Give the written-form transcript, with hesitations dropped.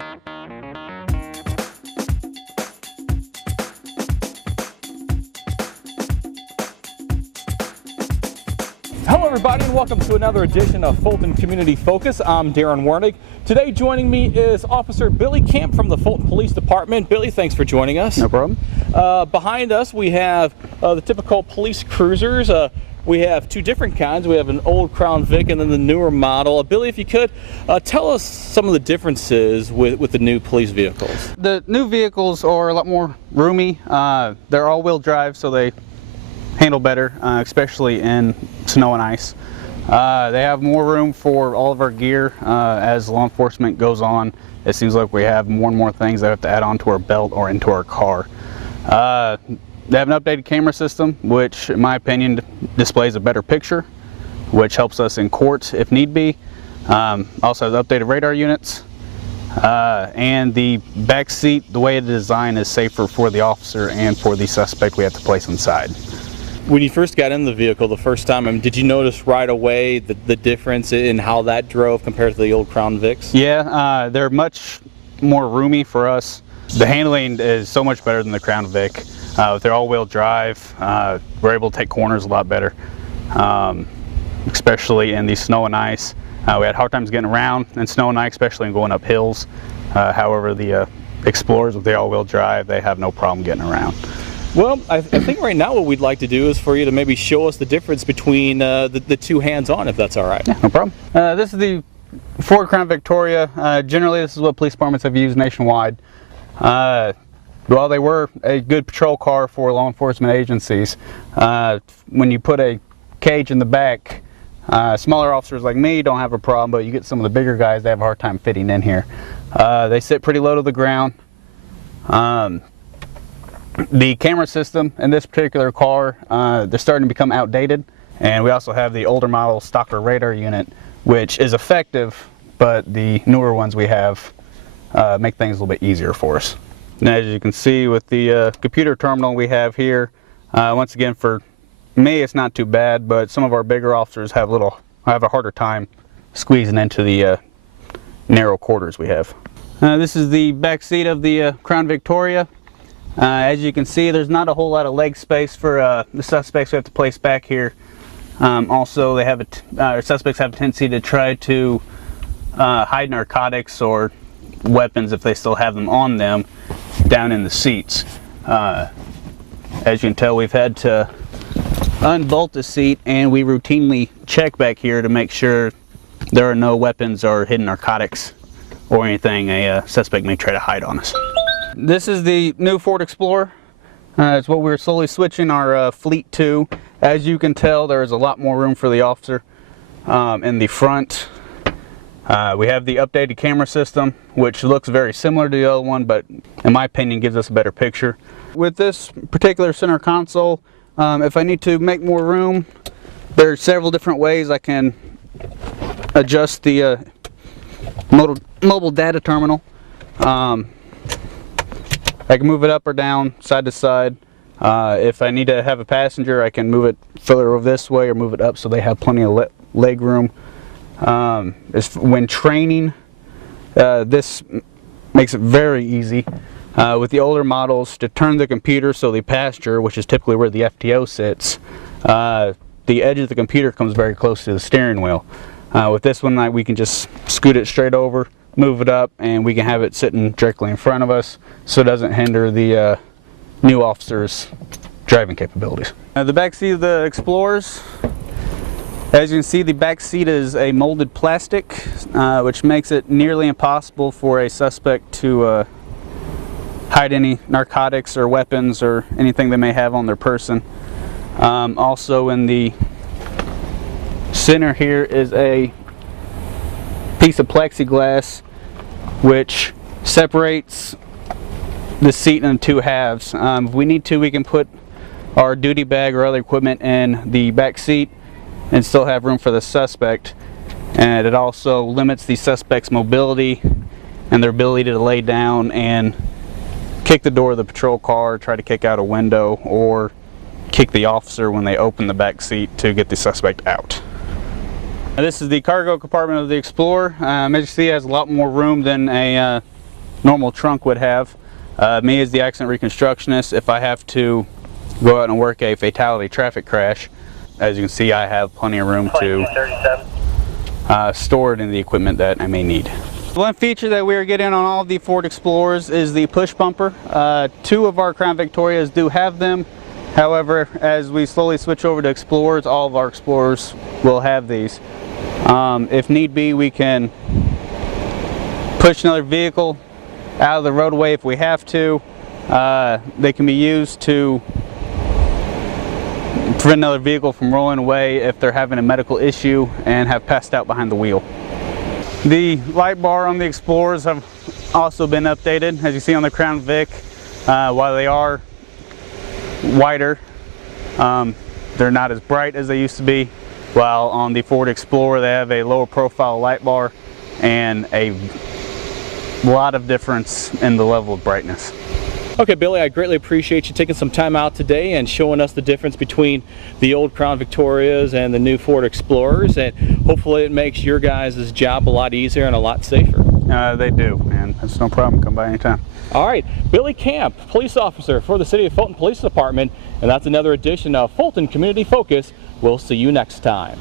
Hello everybody and welcome to another edition of Fulton Community Focus. I'm Darren Wernick. Today joining me is Officer Billy Camp from the Fulton Police Department. Billy, thanks for joining us. No problem. Behind us we have the typical police cruisers. We have two different kinds. We have an old Crown Vic and then the newer model. Billy, if you could, tell us some of the differences with the new police vehicles. The new vehicles are a lot more roomy. They're all-wheel drive, so they handle better, especially in snow and ice. They have more room for all of our gear. As law enforcement goes on, it seems like we have more and more things that we have to add onto our belt or into our car. They have an updated camera system, which in my opinion displays a better picture, which helps us in court if need be. Also has updated radar units. And the back seat, the way it is designed, is safer for the officer and for the suspect we have to place inside. When you first got in the vehicle the first time, did you notice right away the difference in how that drove compared to the old Crown Vics? Yeah, they're much more roomy for us. The handling is so much better than the Crown Vic. With their all-wheel drive, we're able to take corners a lot better, especially in the snow and ice. We had hard times getting around in snow and ice, especially in going up hills. However, the Explorers with the all-wheel drive, they have no problem getting around. Well, I think right now what we'd like to do is for you to maybe show us the difference between the two hands-on, if that's all right. Yeah, no problem. This is the Ford Crown Victoria. Generally, this is what police departments have used nationwide. While they were a good patrol car for law enforcement agencies, when you put a cage in the back, smaller officers like me don't have a problem, but you get some of the bigger guys, they have a hard time fitting in here. They sit pretty low to the ground. The camera system in this particular car, they're starting to become outdated, and we also have the older model Stalker radar unit, which is effective, but the newer ones we have make things a little bit easier for us. And as you can see with the computer terminal we have here, once again, for me it's not too bad, but some of our bigger officers have a harder time squeezing into the narrow quarters we have. This is the back seat of the Crown Victoria. As you can see, there's not a whole lot of leg space for the suspects we have to place back here. Also, they have suspects have a tendency to try to hide narcotics or weapons, if they still have them on them, down in the seats. As you can tell, we've had to unbolt the seat, and we routinely check back here to make sure there are no weapons or hidden narcotics or anything a suspect may try to hide on us. This is the new Ford Explorer. It's what we're slowly switching our fleet to. As you can tell, there's a lot more room for the officer in the front. We have the updated camera system, which looks very similar to the other one, but in my opinion gives us a better picture. With this particular center console, if I need to make more room, there are several different ways I can adjust the mobile data terminal. I can move it up or down, side to side. If I need to have a passenger, I can move it further over this way or move it up so they have plenty of leg room. When training, this makes it very easy. With the older models, to turn the computer so the passenger, which is typically where the FTO sits, the edge of the computer comes very close to the steering wheel. With this one, we can just scoot it straight over, move it up, and we can have it sitting directly in front of us so it doesn't hinder the new officer's driving capabilities. The back seat of the Explorers, as you can see, the back seat is a molded plastic, which makes it nearly impossible for a suspect to hide any narcotics or weapons or anything they may have on their person. Also in the center here is a piece of plexiglass which separates the seat in two halves. If we need to, we can put our duty bag or other equipment in the back seat and still have room for the suspect. And it also limits the suspect's mobility and their ability to lay down and kick the door of the patrol car, try to kick out a window, or kick the officer when they open the back seat to get the suspect out. Now, this is the cargo compartment of the Explorer. As you see, it has a lot more room than a normal trunk would have. Me as the accident reconstructionist, if I have to go out and work a fatality traffic crash, as you can see, I have plenty of room to store it in the equipment that I may need. One feature that we are getting on all of the Ford Explorers is the push bumper. 2 of our Crown Victorias do have them. However, as we slowly switch over to Explorers, all of our Explorers will have these. If need be, we can push another vehicle out of the roadway if we have to. They can be used to prevent another vehicle from rolling away if they're having a medical issue and have passed out behind the wheel. The light bar on the Explorers have also been updated. As you see on the Crown Vic, while they are wider, they're not as bright as they used to be, while on the Ford Explorer they have a lower profile light bar and a lot of difference in the level of brightness. Okay, Billy, I greatly appreciate you taking some time out today and showing us the difference between the old Crown Victorias and the new Ford Explorers, and hopefully it makes your guys' job a lot easier and a lot safer. They do, and it's no problem. Come by anytime. All right, Billy Camp, police officer for the City of Fulton Police Department, and that's another edition of Fulton Community Focus. We'll see you next time.